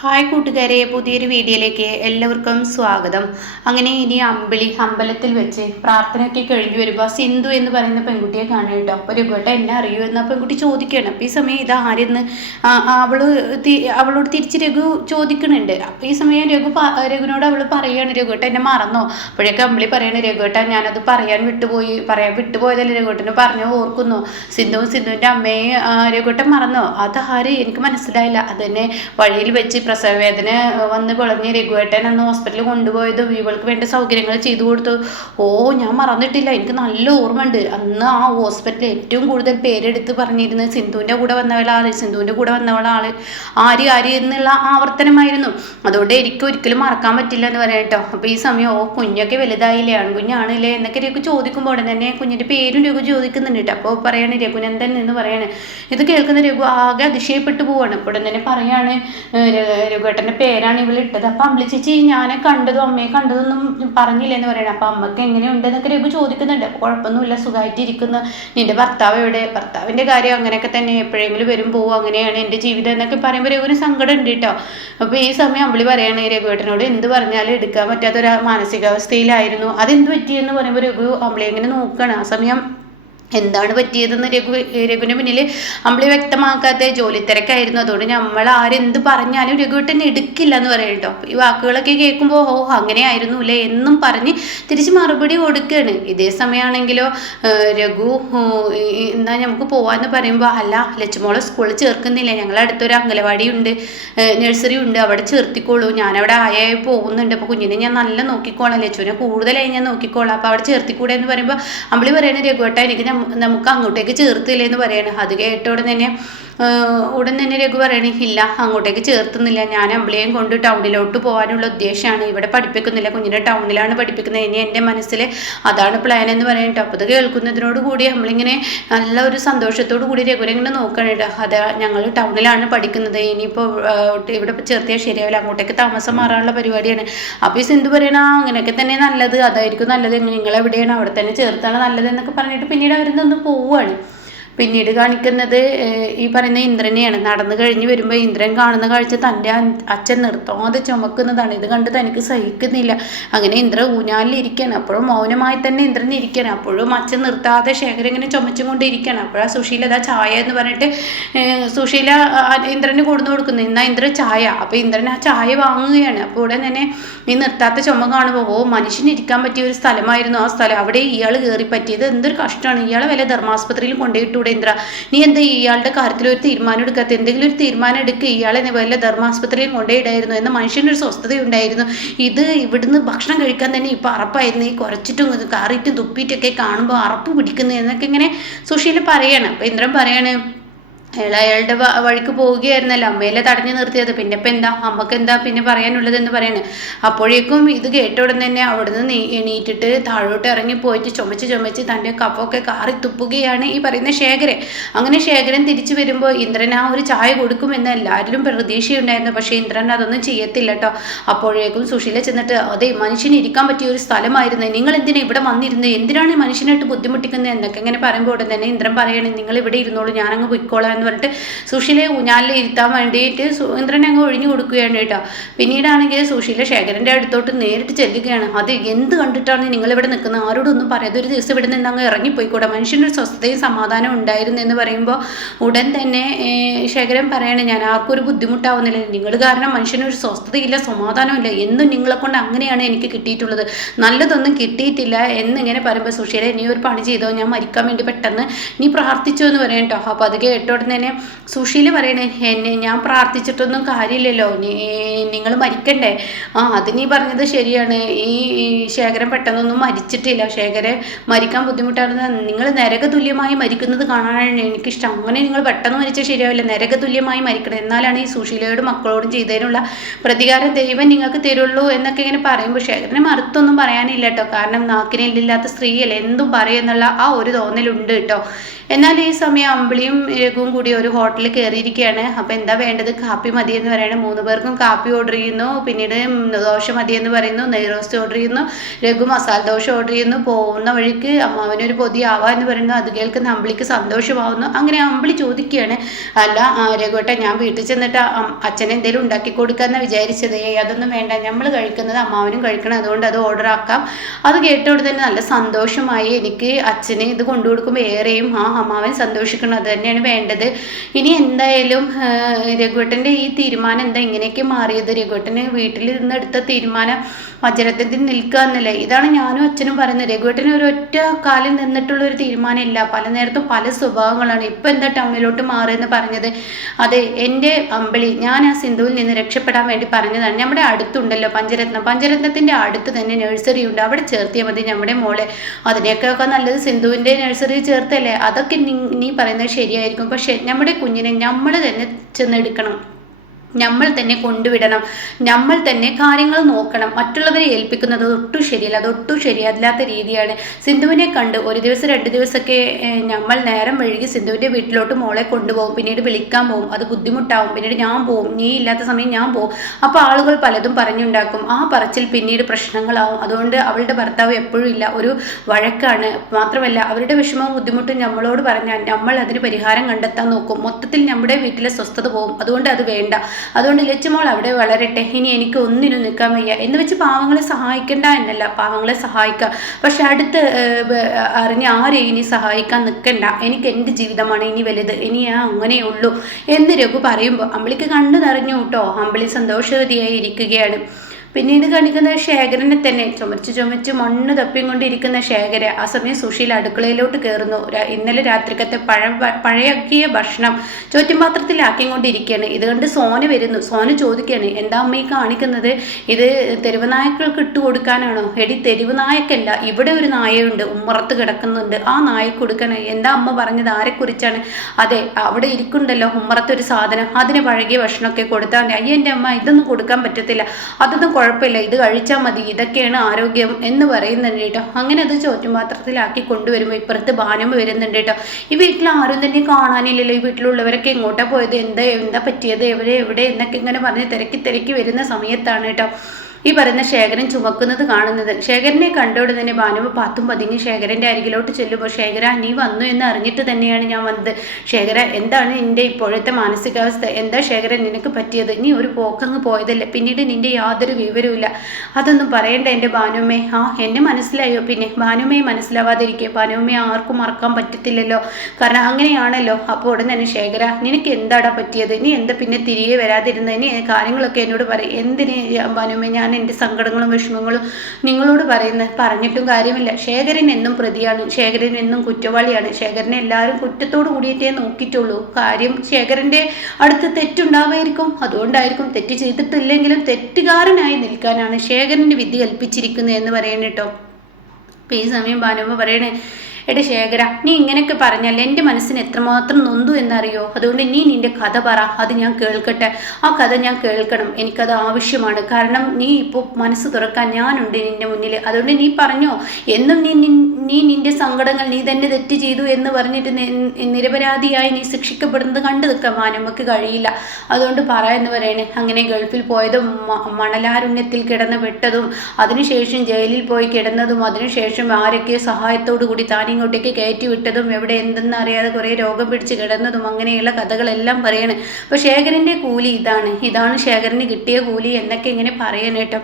Hi കൂട്ടുകാരെ, പുതിയൊരു വീഡിയോയിലേക്ക് എല്ലാവർക്കും സ്വാഗതം. അങ്ങനെ ഇനി അമ്പലത്തിൽ വെച്ച് പ്രാർത്ഥനയൊക്കെ കഴിഞ്ഞ് വരുമ്പോൾ സിന്ധു എന്ന് പറയുന്ന പെൺകുട്ടിയെ കാണുക കേട്ടോ. അപ്പോൾ രഘുവേട്ട എന്നെ അറിയൂ എന്ന് പെൺകുട്ടി ചോദിക്കുകയാണ്. അപ്പോൾ ഈ സമയം ഇത് ആരെന്ന് അവളോട് തിരിച്ച് രഘു ചോദിക്കുന്നുണ്ട്. അപ്പോൾ ഈ സമയം രഘുവിനോട് അവൾ പറയുകയാണ്, രഘുവേട്ട എന്നെ മറന്നോ? അപ്പോഴേക്കും അമ്പിളി പറയണേ, രഘുവേട്ട ഞാനത് പറയാൻ വിട്ടുപോയതല്ലേ, രഘുവേട്ടന് പറഞ്ഞു ഓർക്കുന്നു. സിന്ധുവിൻ്റെ അമ്മയെ രഘുവേട്ടൻ മറന്നോ? അതാര് എനിക്ക് മനസ്സിലായില്ല. അതെന്നെ വഴിയിൽ വെച്ച് പ്രസവവേദന വന്ന് പൊളഞ്ഞ് രഘുവേട്ടൻ അന്ന് ഹോസ്പിറ്റലിൽ കൊണ്ടുപോയതും ഇവൾക്ക് വേണ്ട സൗകര്യങ്ങൾ ചെയ്തു കൊടുത്തു. ഓ, ഞാൻ മറന്നിട്ടില്ല, എനിക്ക് നല്ല ഓർമ്മയുണ്ട്. അന്ന് ആ ഹോസ്പിറ്റലിൽ ഏറ്റവും കൂടുതൽ പേരെടുത്ത് പറഞ്ഞിരുന്നത് സിന്ധുവിൻ്റെ കൂടെ വന്നവളാണ് ആര് എന്നുള്ള ആവർത്തനമായിരുന്നു. അതുകൊണ്ട് എനിക്ക് ഒരിക്കലും മറക്കാൻ പറ്റില്ല എന്ന് പറയാം കേട്ടോ. അപ്പോൾ ഈ സമയം കുഞ്ഞൊക്കെ വലുതായില്ലേ, ആൺകുഞ്ഞാണില്ലേ എന്നൊക്കെ രഘു ചോദിക്കുമ്പോൾ ഉടൻ തന്നെ കുഞ്ഞിൻ്റെ പേരും രഘു ചോദിക്കുന്നുണ്ട് കേട്ടോ. അപ്പോൾ പറയാണ് രഘുനന്ദൻ എന്ന് പറയാണ്. ഇത് കേൾക്കുന്ന രഘു ആകെ അതിശയപ്പെട്ടു പോവാണ്. ഉടൻ തന്നെ പറയാണ്, രഘുവേട്ടൻ്റെ പേരാണ് ഇവളിട്ടത്. അപ്പം അമ്പിളി ചേച്ചി ഞാനെ കണ്ടതും അമ്മയെ കണ്ടതൊന്നും പറഞ്ഞില്ല എന്ന് പറയണം. അപ്പം അമ്മക്ക് എങ്ങനെയുണ്ട് എന്നൊക്കെ രഘു ചോദിക്കുന്നുണ്ട്. അപ്പോൾ കുഴപ്പമൊന്നുമില്ല, സുഖമായിട്ടിരിക്കുന്നു. നിന്റെ ഭർത്താവ് എവിടെ? ഭർത്താവിൻ്റെ കാര്യം അങ്ങനെയൊക്കെ തന്നെ, എപ്പോഴെങ്കിലും വരും പോവും, അങ്ങനെയാണ് എൻ്റെ ജീവിതം എന്നൊക്കെ പറയുമ്പോൾ രഘുവിന് സങ്കടം ഉണ്ട് കേട്ടോ. അപ്പോൾ ഈ സമയം അമ്പിളി പറയാണ്, രഘുവേട്ടനോട് എന്ത് പറഞ്ഞാലും എടുക്കാൻ പറ്റാത്തൊരു മാനസികാവസ്ഥയിലായിരുന്നു. അതെന്ത് പറ്റിയെന്ന് പറയുമ്പോൾ രഘു അമ്പിളി എങ്ങനെ നോക്കുകയാണ്. ആ സമയം എന്താണ് പറ്റിയതെന്ന് രഘുവിന് മുന്നിൽ അമ്പിളി വ്യക്തമാക്കാത്ത ജോലി തിരക്കായിരുന്നു. അതുകൊണ്ട് നമ്മൾ ആരെന്ത് പറഞ്ഞാലും രഘുവേട്ടൻ എടുക്കില്ല എന്ന് പറയും കേട്ടോ. ഈ വാക്കുകളൊക്കെ കേൾക്കുമ്പോൾ അങ്ങനെയായിരുന്നു അല്ലേ എന്നും പറഞ്ഞ് തിരിച്ച് മറുപടി കൊടുക്കുകയാണ്. ഇതേ സമയമാണെങ്കിലോ രഘു എന്നാ നമുക്ക് പോവാന്ന് പറയുമ്പോൾ, അല്ല ലച്ചുമോളെ സ്കൂളിൽ ചേർക്കുന്നില്ല, ഞങ്ങളുടെ അടുത്തൊരു അംഗനവാടി ഉണ്ട്, നഴ്സറി ഉണ്ട്, അവിടെ ചേർത്തിക്കോളൂ, ഞാനവിടെ ആയായി പോകുന്നുണ്ട്, അപ്പോൾ കുഞ്ഞിനെ ഞാൻ നല്ല നോക്കിക്കോളാം, ലച്ചുവിനെ കൂടുതലായി ഞാൻ നോക്കിക്കോളാം, അപ്പോൾ അവിടെ ചേർത്തിക്കൂടെ എന്ന് പറയുമ്പോൾ അമ്പിളി പറയുന്നത്, രഘുവേട്ട എനിക്ക് നമുക്ക് അങ്ങോട്ടേക്ക് ചേർത്തില്ലേ എന്ന് പറയണേ. അത് കേട്ട ഉടൻ തന്നെ രഘു പറയണേ, ഇല്ല അങ്ങോട്ടേക്ക് ചേർത്തുന്നില്ല, ഞാൻ അമ്പിളിയെയും കൊണ്ട് ടൗണിലോട്ട് പോകാനുള്ള ഉദ്ദേശമാണ്, ഇവിടെ പഠിപ്പിക്കുന്നില്ല, കുഞ്ഞിനെ ടൗണിലാണ് പഠിപ്പിക്കുന്നത്, ഇനി എൻ്റെ മനസ്സിൽ അതാണ് പ്ലാൻ എന്ന് പറയട്ടോ. അപ്പോൾ അത് കേൾക്കുന്നതിനോട് കൂടി നമ്മളിങ്ങനെ നല്ല ഒരു സന്തോഷത്തോടു കൂടി രഘുവിനെ ഇങ്ങനെ നോക്കണേട്ടോ. അത് ഞങ്ങൾ ടൗണിലാണ് പഠിക്കുന്നത്, ഇനിയിപ്പോൾ ഇവിടെ ചേർത്തിയാൽ ശരിയാവില്ല, അങ്ങോട്ടേക്ക് താമസം മാറാനുള്ള പരിപാടിയാണ്. അപ്പോൾ ഈ സിന്ധു പറയണ അങ്ങനെയൊക്കെ തന്നെ നല്ലത്, അതായിരിക്കും നല്ലത്, നിങ്ങളെവിടെയാണ് അവിടെ തന്നെ ചേർത്താണ് നല്ലത് എന്നൊക്കെ പറഞ്ഞിട്ട് പിന്നീട് അവരിന്ന് പോവുകയാണ്. പിന്നീട് കാണിക്കുന്നത് ഈ പറയുന്ന ഇന്ദ്രനെയാണ്. നടന്നു കഴിഞ്ഞ് വരുമ്പോൾ ഇന്ദ്രൻ കാണുന്ന കാഴ്ച തൻ്റെ അച്ഛൻ നിർത്താതെ ചുമക്കുന്നതാണ്. ഇത് കണ്ട് തനിക്ക് സഹിക്കുന്നില്ല. അങ്ങനെ ഇന്ദ്ര ഊഞ്ഞാലിരിക്കുകയാണ്. അപ്പോഴും മൗനമായി തന്നെ ഇന്ദ്രൻ ഇരിക്കുകയാണ്. അപ്പോഴും അച്ഛൻ നിർത്താതെ ശേഖരൻ ഇങ്ങനെ ചുമച്ചും കൊണ്ടിരിക്കുകയാണ്. അപ്പോഴാണ് സുശീല ഇതാ ചായ എന്ന് പറഞ്ഞിട്ട് സുശീല ഇന്ദ്രന് കൊടുക്കുന്നു. എന്നാൽ ഇന്ദ്രൻ ചായ. അപ്പോൾ ഇന്ദ്രൻ ആ ചായ വാങ്ങുകയാണ്. അപ്പോൾ ഉടൻ തന്നെ ഈ നിർത്താത്ത ചുമ കാണുമ്പോൾ മനുഷ്യന് ഇരിക്കാൻ പറ്റിയ ഒരു സ്ഥലമായിരുന്നു ആ സ്ഥലം, അവിടെ ഇയാൾ കയറി പറ്റിയത് എന്തൊരു കഷ്ടമാണ്, ഇയാളെ വല്ല ധർമാസ്പത്രിയിൽ കൊണ്ടുപോയിട്ടു ഇന്ദ്ര, നീ എന്താ ഇയാളുടെ കാര്യത്തിൽ ഒരു തീരുമാനം എടുക്കാത്ത? എന്തെങ്കിലും ഒരു തീരുമാനം എടുക്കുക, ഇയാളെ വല്ല ധർമാസ്പത്രിയിൽ കൊണ്ടുപോയിടായിരുന്നു എന്ന മനുഷ്യനൊരു സ്വസ്ഥതയുണ്ടായിരുന്നു. ഇത് ഇവിടുന്ന് ഭക്ഷണം കഴിക്കാൻ തന്നെ ഇപ്പം അറപ്പായിരുന്നു, ഈ കുറച്ചിട്ടും കാറിയിട്ടും തുപ്പിയിട്ടൊക്കെ കാണുമ്പോൾ അറപ്പ് പിടിക്കുന്നു എന്നൊക്കെ ഇങ്ങനെ സുശീല പറയണം. അപ്പം ഇന്ദ്രൻ പറയാണ്, അയാളുടെ വഴിക്ക് പോവുകയായിരുന്നല്ലോ, അമ്മയിലെ തടഞ്ഞു നിർത്തിയത്, പിന്നെ ഇപ്പം എന്താ അമ്മക്ക് എന്താ പിന്നെ പറയാനുള്ളതെന്ന് പറയണേ. അപ്പോഴേക്കും ഇത് കേട്ട ഉടൻ തന്നെ അവിടുന്ന് എണീറ്റിട്ട് താഴോട്ട് ഇറങ്ങി പോയിട്ട് ചുമച്ച് തൻ്റെ കഫമൊക്കെ കാറി തുപ്പുകയാണ് ഈ പറയുന്ന ശേഖരൻ. അങ്ങനെ ശേഖരൻ തിരിച്ചു വരുമ്പോൾ ഇന്ദ്രൻ ആ ഒരു ചായ കൊടുക്കുമെന്ന് എല്ലാവരും പ്രതീക്ഷയുണ്ടായിരുന്നു. പക്ഷേ ഇന്ദ്രൻ അതൊന്നും ചെയ്യത്തില്ല കേട്ടോ. അപ്പോഴേക്കും സുശീല ചെന്നിട്ട്, അതെ മനുഷ്യന് ഇരിക്കാൻ പറ്റിയ ഒരു സ്ഥലമായിരുന്നു, നിങ്ങൾ എന്തിനാ ഇവിടെ വന്നിരുന്നത്, എന്തിനാണ് മനുഷ്യനായിട്ട് ബുദ്ധിമുട്ടിക്കുന്നത് എന്നൊക്കെ ഇങ്ങനെ പറയുമ്പോൾ ഉടൻ തന്നെ ഇന്ദ്രൻ പറയണേ, നിങ്ങൾ ഇവിടെ ഇരുന്നോളൂ, ഞാനങ്ങ് പൊയ്ക്കോളാം എന്ന് പറഞ്ഞിട്ട് സുശീലയെ ഊഞ്ഞാലിൽ ഇരുത്താൻ വേണ്ടിയിട്ട് ഇന്ദ്രനെ അങ്ങ് ഒഴിഞ്ഞു കൊടുക്കുകയാണ് കേട്ടോ. പിന്നീടാണെങ്കിൽ സുശീല ശേഖരൻ്റെ അടുത്തോട്ട് നേരിട്ട് ചെല്ലുകയാണ്. അത് എന്ത് കണ്ടിട്ടാണ് നിങ്ങളിവിടെ നിൽക്കുന്നത്, ആരോടൊന്നും പറയാതെ ഒരു ദിവസം ഇവിടെ നിന്ന് അങ്ങ് ഇറങ്ങിപ്പോയിക്കൂടെ, മനുഷ്യനൊരു സ്വസ്ഥതയും സമാധാനവും ഉണ്ടായിരുന്നു എന്ന് പറയുമ്പോൾ ഉടൻ തന്നെ ശേഖരൻ പറയണേ, ഞാൻ ആർക്കും ഒരു ബുദ്ധിമുട്ടാവുന്നില്ല, നിങ്ങൾ കാരണം മനുഷ്യനൊരു സ്വസ്ഥതയില്ല സമാധാനമില്ല, എന്നും നിങ്ങളെ കൊണ്ട് അങ്ങനെയാണ് എനിക്ക് കിട്ടിയിട്ടുള്ളത്, നല്ലതൊന്നും കിട്ടിയിട്ടില്ല എന്നിങ്ങനെ പറയുമ്പോൾ സുശീല, നീ ഒരു പണി ചെയ്തോ, ഞാൻ മരിക്കാൻ വേണ്ടി പെട്ടെന്ന് നീ പ്രാർത്ഥിച്ചോ എന്ന് പറയാം കേട്ടോ. അപ്പോൾ അത് കേട്ടോടെ തന്നെ സുശീല പറയണേ, എന്നെ ഞാൻ പ്രാർത്ഥിച്ചിട്ടൊന്നും കാര്യമില്ലല്ലോ, നിങ്ങൾ മരിക്കണ്ടേ, അത് നീ പറഞ്ഞത് ശരിയാണ്, ഈ ശേഖരൻ പെട്ടെന്നൊന്നും മരിച്ചിട്ടില്ല, ശേഖരൻ മരിക്കാൻ ബുദ്ധിമുട്ടാണ്, നിങ്ങൾ നരകതുല്യമായി മരിക്കുന്നത് കാണാനാണ് എനിക്കിഷ്ടം, അങ്ങനെ നിങ്ങൾ പെട്ടെന്ന് മരിച്ചാൽ ശരിയാവില്ല, നരകതുല്യമായി മരിക്കണം, എന്നാലാണ് ഈ സുശീലയോടും മക്കളോടും ചെയ്തതിനുള്ള പ്രതികാരം ദൈവം നിങ്ങൾക്ക് തരുള്ളൂ എന്നൊക്കെ ഇങ്ങനെ പറയുമ്പോൾ ശേഖരനെ മറുത്തൊന്നും പറയാനില്ല കേട്ടോ. കാരണം നാക്കിനില്ലാത്ത സ്ത്രീയല്ലേ, എന്തും പറയുന്നുള്ള ആ ഒരു തോന്നലുണ്ട് കേട്ടോ. എന്നാൽ ഈ സമയം അമ്പിളിയും രഘുവും കൂടി ഒരു ഹോട്ടലിൽ കയറിയിരിക്കുകയാണ്. അപ്പോൾ എന്താ വേണ്ടത്, കാപ്പി മതി എന്ന് പറയുന്നത്. 3 പേർക്കും കാപ്പി ഓർഡർ ചെയ്യുന്നു. പിന്നീട് ദോശ മതി എന്ന് പറയുന്നു. നെയ് റോസ്റ്റ് ഓർഡർ ചെയ്യുന്നു. രഘു മസാല ദോശ ഓർഡർ ചെയ്യുന്നു. പോകുന്ന വഴിക്ക് അമ്മാവനൊരു പൊതി ആവാ എന്ന് പറയുന്നു. അത് കേൾക്കുന്ന അമ്പിളിക്ക് സന്തോഷമാവുന്നു. അങ്ങനെ അമ്പിളി ചോദിക്കുകയാണ്, അല്ല രഘുവേട്ട, ഞാൻ വീട്ടിൽ ചെന്നിട്ട് അച്ഛൻ എന്തെങ്കിലും ഉണ്ടാക്കി കൊടുക്കാമെന്നാണ് വിചാരിച്ചത്. അതൊന്നും വേണ്ട, നമ്മൾ കഴിക്കുന്നത് അമ്മാവനും കഴിക്കണം, അതുകൊണ്ട് അത് ഓർഡർ ആക്കാം. അത് കേട്ടോട് തന്നെ നല്ല സന്തോഷമായി എനിക്ക്. അച്ഛന് ഇത് കൊണ്ടു കൊടുക്കുമ്പോൾ ഏറെയും അമ്മാവൻ സന്തോഷിക്കണം, അത് തന്നെയാണ് വേണ്ടത്. ഇനി എന്തായാലും രഘുവേട്ടൻ്റെ ഈ തീരുമാനം എന്താ ഇങ്ങനെയൊക്കെ മാറിയത്? രഘുവേട്ടന് വീട്ടിൽ നിന്ന് എടുത്ത തീരുമാനം വജ്രത്തിൽ നിൽക്കുക എന്നല്ലേ? ഇതാണ് ഞാനും അച്ഛനും പറയുന്നത്. രഘുവേട്ടന് ഒരു ഒറ്റ കാലിൽ നിന്നിട്ടുള്ള ഒരു തീരുമാനമില്ല. പല നേരത്തും പല സ്വഭാവങ്ങളാണ്. ഇപ്പം എന്താ ടൗണിലോട്ട് മാറിയെന്ന് പറഞ്ഞത്? അതെ, എൻ്റെ അമ്പിളി, ഞാൻ ആ സിന്ധുവിൽ നിന്ന് രക്ഷപ്പെടാൻ വേണ്ടി പറഞ്ഞതാണ്. നമ്മുടെ അടുത്തുണ്ടല്ലോ പഞ്ചരത്നത്തിൻ്റെ അടുത്ത് തന്നെ നഴ്സറി ഉണ്ട്, അവിടെ ചേർത്തിയാൽ മതി നമ്മുടെ മോളെ. അതിനേക്കൊക്കെ നല്ലത് സിന്ധുവിൻ്റെ നഴ്സറി ചേർത്തല്ലേ? അതൊക്കെ നീ പറയുന്നത് ശരിയായിരിക്കും, പക്ഷെ നമ്മുടെ കുഞ്ഞിനെ നമ്മൾ തന്നെ ചെന്നെടുക്കണം, നമ്മൾ തന്നെ കൊണ്ടുവിടണം, നമ്മൾ തന്നെ കാര്യങ്ങൾ നോക്കണം. മറ്റുള്ളവരെ ഏൽപ്പിക്കുന്നത് ഒട്ടും ശരിയല്ല, അതൊട്ടും ശരിയല്ലാത്ത രീതിയാണ്. സിന്ധുവിനെ കണ്ട് 1 ദിവസം 2 ദിവസമൊക്കെ നമ്മൾ നേരം വഴുകി സിന്ധുവിൻ്റെ വീട്ടിലോട്ട് മോളെ കൊണ്ടുപോകും, പിന്നീട് വിളിക്കാൻ പോകും, അത് ബുദ്ധിമുട്ടാവും. പിന്നീട് ഞാൻ പോവും, നീ ഇല്ലാത്ത സമയം ഞാൻ പോവും. അപ്പോൾ ആളുകൾ പലതും പറഞ്ഞുണ്ടാക്കും. ആ പറച്ചിൽ പിന്നീട് പ്രശ്നങ്ങളാവും. അതുകൊണ്ട് അവളുടെ ഭർത്താവ് എപ്പോഴും ഇല്ല, ഒരു വഴക്കാണ്. മാത്രമല്ല അവരുടെ വിഷമവും ബുദ്ധിമുട്ടും നമ്മളോട് പറഞ്ഞാൽ നമ്മൾ അതിന് പരിഹാരം കണ്ടെത്താൻ നോക്കും. മൊത്തത്തിൽ നമ്മുടെ വീട്ടിലെ സ്വസ്ഥത പോകും. അതുകൊണ്ട് അത് വേണ്ട. അതുകൊണ്ട് ലച്ചുമോൾ അവിടെ വളരട്ടെ, ഇനി എനിക്ക് ഒന്നിനും നിൽക്കാൻ വയ്യ എന്ന് വെച്ച് പാവങ്ങളെ സഹായിക്കണ്ട എന്നല്ല, പാവങ്ങളെ സഹായിക്കുക, പക്ഷെ അടുത്ത് അറിഞ്ഞ് ആരെയും ഇനി സഹായിക്കാൻ നിൽക്കണ്ട. എനിക്ക് എൻ്റെ ജീവിതമാണ് ഇനി വലുത്, ഇനി അങ്ങനെയുള്ളൂ എന്ന് രഘു പറയുമ്പോൾ അമ്പിളിക്ക് കണ്ടു നിറഞ്ഞു കേട്ടോ. അമ്പിളി സന്തോഷവതിയായി ഇരിക്കുകയാണ്. പിന്നീട് കാണിക്കുന്ന ശേഖരനെ തന്നെ ചുമച്ച് മണ്ണ് തപ്പിക്കൊണ്ടിരിക്കുന്ന ശേഖര. ആ സമയം സുശീൽ അടുക്കളയിലോട്ട് കയറുന്നു. ഇന്നലെ രാത്രിക്കത്തെ പഴയാക്കിയ ഭക്ഷണം ചോറ്റുപാത്രത്തിലാക്കിക്കൊണ്ടിരിക്കുകയാണ്. ഇത് കണ്ട് സോന വരുന്നു. സോന ചോദിക്കുകയാണ്, എന്താ അമ്മ ഈ കാണിക്കുന്നത്? ഇത് തെരുവ് നായക്കൾക്ക് ഇട്ട് കൊടുക്കാനാണോ? എടി, തെരുവ് നായക്കല്ല, ഇവിടെ ഒരു നായയുണ്ട്, ഉമ്മറത്ത് കിടക്കുന്നുണ്ട്, ആ നായക്ക് കൊടുക്കണം. എന്താ അമ്മ പറഞ്ഞത്? ആരെക്കുറിച്ചാണ്? അതെ, അവിടെ ഇരിക്കുന്നുണ്ടല്ലോ ഉമ്മറത്തൊരു സാധനം, അതിന് പഴകിയ ഭക്ഷണമൊക്കെ കൊടുത്താൽ മതി. അയ്യോ എൻ്റെ അമ്മ, ഇതൊന്നും കൊടുക്കാൻ പറ്റത്തില്ല, അതൊന്നും കുഴപ്പമില്ല, ഇത് കഴിച്ചാൽ മതി, ഇതൊക്കെയാണ് ആരോഗ്യം എന്ന് പറയുന്നുണ്ട് കേട്ടോ. അങ്ങനെ അത് ചോറ്റുപാത്രത്തിലാക്കി കൊണ്ടുവരുമ്പോൾ ഇപ്പുറത്ത് ഭാനുമ്മ വരുന്നുണ്ട് കേട്ടോ. ഈ വീട്ടിൽ ആരും തന്നെ കാണാനില്ലല്ലോ, ഈ വീട്ടിലുള്ളവരൊക്കെ എങ്ങോട്ടാ പോയത്, എന്താ പറ്റിയത്, എവിടെ എന്നൊക്കെ ഇങ്ങനെ പറഞ്ഞ് തിരക്കി വരുന്ന സമയത്താണ് കേട്ടോ ഈ പറയുന്ന ശേഖരൻ ചുമക്കുന്നത് കാണുന്നത്. ശേഖരനെ കണ്ടോടെ തന്നെ ഭാനുമ്മ പാത്തും പതുങ്ങി ശേഖരൻ്റെ അരികിലോട്ട് ചെല്ലുമ്പോൾ, ശേഖര നീ വന്നു എന്ന് അറിഞ്ഞിട്ട് തന്നെയാണ് ഞാൻ വന്നത്. ശേഖര, എന്താണ് നിൻ്റെ ഇപ്പോഴത്തെ മാനസികാവസ്ഥ? എന്താ ശേഖരൻ നിനക്ക് പറ്റിയത്? നീ ഒരു പോക്കങ്ങ് പോയതല്ലേ, പിന്നീട് നിൻ്റെ യാതൊരു വിവരവുമില്ല. അതൊന്നും പറയണ്ട എൻ്റെ ഭാനുമ്മേ. എന്നെ മനസ്സിലായോ? പിന്നെ ഭാനുമ്മയെ മനസ്സിലാവാതിരിക്കുക, ഭാനുമ്മയെ ആർക്കും മറക്കാൻ പറ്റത്തില്ലല്ലോ, കാരണം അങ്ങനെയാണല്ലോ. അപ്പോൾ ഉടൻ തന്നെ ശേഖര, നിനക്ക് എന്താടാ പറ്റിയത്? നീ എന്താ പിന്നെ തിരികെ വരാതിരുന്നത്? ഇനി കാര്യങ്ങളൊക്കെ എന്നോട് പറയും. എന്തിന് ഭാനുമ്മ ഞാൻ എൻ്റെ സങ്കടങ്ങളും വിഷമങ്ങളും നിങ്ങളോട് പറഞ്ഞിട്ടും കാര്യമില്ല. ശേഖരൻ എന്നും പ്രതിയാണ്, ശേഖരൻ എന്നും കുറ്റവാളിയാണ്. ശേഖരനെ എല്ലാവരും കുറ്റത്തോട് കൂടിയിട്ടേ നോക്കിയിട്ടുള്ളൂ. കാര്യം ശേഖരൻ്റെ അടുത്ത് തെറ്റുണ്ടാവുമായിരിക്കും, അതുകൊണ്ടായിരിക്കും. തെറ്റ് ചെയ്തിട്ടില്ലെങ്കിലും തെറ്റുകാരനായി നിൽക്കാനാണ് ശേഖരന് വിധി കൽപ്പിച്ചിരിക്കുന്നത് എന്ന് പറയണം കേട്ടോ. അപ്പോൾ ഈ സമയം ഭാനുമ്മ പറയണേ, എടി ശേഖര, നീ ഇങ്ങനെയൊക്കെ പറഞ്ഞാൽ എൻ്റെ മനസ്സിന് എത്രമാത്രം നൊന്തു എന്നറിയോ? അതുകൊണ്ട് നീ നിൻ്റെ കഥ പറ, അത് ഞാൻ കേൾക്കട്ടെ. ആ കഥ ഞാൻ കേൾക്കണം, എനിക്കത് ആവശ്യമാണ്. കാരണം നീ ഇപ്പോൾ മനസ്സ് തുറക്കാൻ ഞാനുണ്ട് നിൻ്റെ മുന്നിൽ. അതുകൊണ്ട് നീ പറഞ്ഞോ. എന്നും നീ നിൻ്റെ സങ്കടങ്ങൾ, നീ തന്നെ തെറ്റ് ചെയ്തു എന്ന് പറഞ്ഞിട്ട് നിരപരാധിയായി നീ ശിക്ഷിക്കപ്പെടുന്നത് കണ്ടു നിൽക്കാൻ നമുക്ക് കഴിയില്ല. അതുകൊണ്ട് എന്ന് പറയണേ. അങ്ങനെ ഗൾഫിൽ പോയതും മണലാരുണ്യത്തിൽ കിടന്ന് പെട്ടതും അതിനുശേഷം ജയിലിൽ പോയി കിടന്നതും അതിനുശേഷം ആരൊക്കെ സഹായത്തോടു കൂടി താൻ ഇങ്ങോട്ടേക്ക് കയറ്റി വിട്ടതും എവിടെ എന്തെന്ന് അറിയാതെ കുറേ രോഗം പിടിച്ച് കിടന്നതും അങ്ങനെയുള്ള കഥകളെല്ലാം പറയണേ. അപ്പോൾ ശേഖരൻ്റെ കൂലി ഇതാണ് ശേഖരന് കിട്ടിയ കൂലി എന്നൊക്കെ ഇങ്ങനെ പറയണേട്ടോ.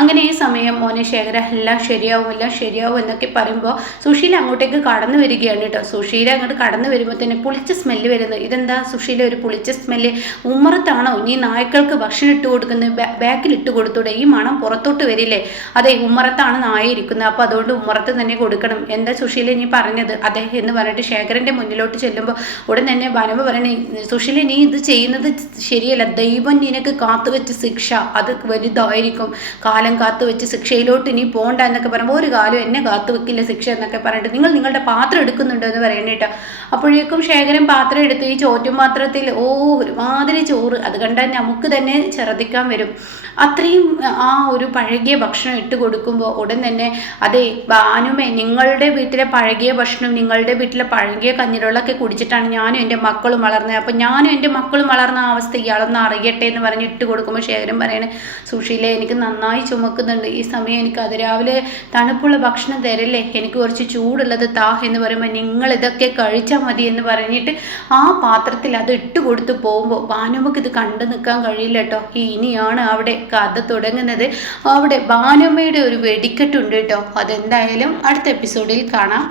അങ്ങനെ ഈ സമയം മോനെ ശേഖര, എല്ലാം ശരിയാവും എന്നൊക്കെ പറയുമ്പോൾ സുശീല അങ്ങോട്ടേക്ക് കടന്നു വരികയാണ് കേട്ടോ. സുശീല അങ്ങോട്ട് കടന്നു വരുമ്പോൾ തന്നെ പുളിച്ച സ്മെല്ല് വരുന്നത്. ഇതെന്താ സുശീല ഒരു പുളിച്ച സ്മെല്ല്? ഉമ്മറത്താണോ നീ നായ്ക്കൾക്ക് ഭക്ഷണം ഇട്ട് കൊടുക്കുന്നത്? ബാക്കിൽ ഇട്ട് കൊടുത്തൂടെ? ഈ മണം പുറത്തോട്ട് വരില്ലേ? അതെ, ഉമ്മറത്താണ് നായ ഇരിക്കുന്നത്, അപ്പോൾ അതുകൊണ്ട് ഉമ്മറത്ത് തന്നെ കൊടുക്കണം. എന്താ സുശീല നീ പറഞ്ഞത്? അതെ എന്ന് പറഞ്ഞിട്ട് ശേഖരൻ്റെ മുന്നിലോട്ട് ചെല്ലുമ്പോൾ ഉടൻ തന്നെ ഭാനുമ്മ പറയണേ, സുശീല നീ ഇത് ചെയ്യുന്നത് ശരിയല്ല, ദൈവം നിനക്ക് കാത്തുവെച്ച ശിക്ഷ അത് വലുതായിരിക്കും. കാലം കാത്തു വെച്ച് ശിക്ഷയിലോട്ട് ഇനി പോണ്ട എന്നൊക്കെ പറയുമ്പോൾ ഒരു കാലം എന്നെ കാത്തു വെക്കില്ല ശിക്ഷ എന്നൊക്കെ പറഞ്ഞിട്ട് നിങ്ങൾ നിങ്ങളുടെ പാത്രം എടുക്കുന്നുണ്ടോ എന്ന് പറയണേട്ടോ. അപ്പോഴേക്കും ശേഖരൻ പാത്രം എടുത്ത് ഈ ചോറ്റും പാത്രത്തിൽ ഒരുമാതിരി ചോറ്, അത് കണ്ടാൽ നമുക്ക് തന്നെ ഛർദ്ദിക്കാൻ വരും. അത്രയും ആ ഒരു പഴകിയ ഭക്ഷണം ഇട്ട് കൊടുക്കുമ്പോൾ ഉടൻ തന്നെ അതെ ഭാനുമേ, നിങ്ങളുടെ വീട്ടിലെ പഴകിയ ഭക്ഷണം നിങ്ങളുടെ വീട്ടിലെ പഴകിയ കഞ്ഞിരൊള്ളൊക്കെ കുടിച്ചിട്ടാണ് ഞാനും എൻ്റെ മക്കളും വളർന്നത്. അപ്പം ഞാനും എൻ്റെ മക്കളും വളർന്ന അവസ്ഥ ഇയാളൊന്ന് അറിയട്ടെ എന്ന് പറഞ്ഞ് ഇട്ട് കൊടുക്കുമ്പോൾ ശേഖരൻ പറയണേ, സുഷീലെ എനിക്ക് നന്നായി ചുമക്കുന്നുണ്ട്, ഈ സമയം എനിക്ക് അതിരാവിലെ തണുപ്പുള്ള ഭക്ഷണം തരല്ലേ, എനിക്ക് കുറച്ച് ചൂടുള്ളത് താ എന്ന് പറയുമ്പോൾ നിങ്ങൾ ഇതൊക്കെ കഴിച്ചാൽ മതി എന്ന് പറഞ്ഞിട്ട് ആ പാത്രത്തിൽ അത് ഇട്ട് കൊടുത്ത് പോകുമ്പോൾ ഭാനുമ്മക്ക് ഇത് കണ്ടു നിൽക്കാൻ കഴിയില്ല കേട്ടോ. ഇനിയാണ് അവിടെ കഥ തുടങ്ങുന്നത്. അവിടെ ഭാനുമ്മയുടെ ഒരു വെടിക്കെട്ടുണ്ട് കേട്ടോ. അതെന്തായാലും അടുത്ത എപ്പിസോഡിൽ കാണാം.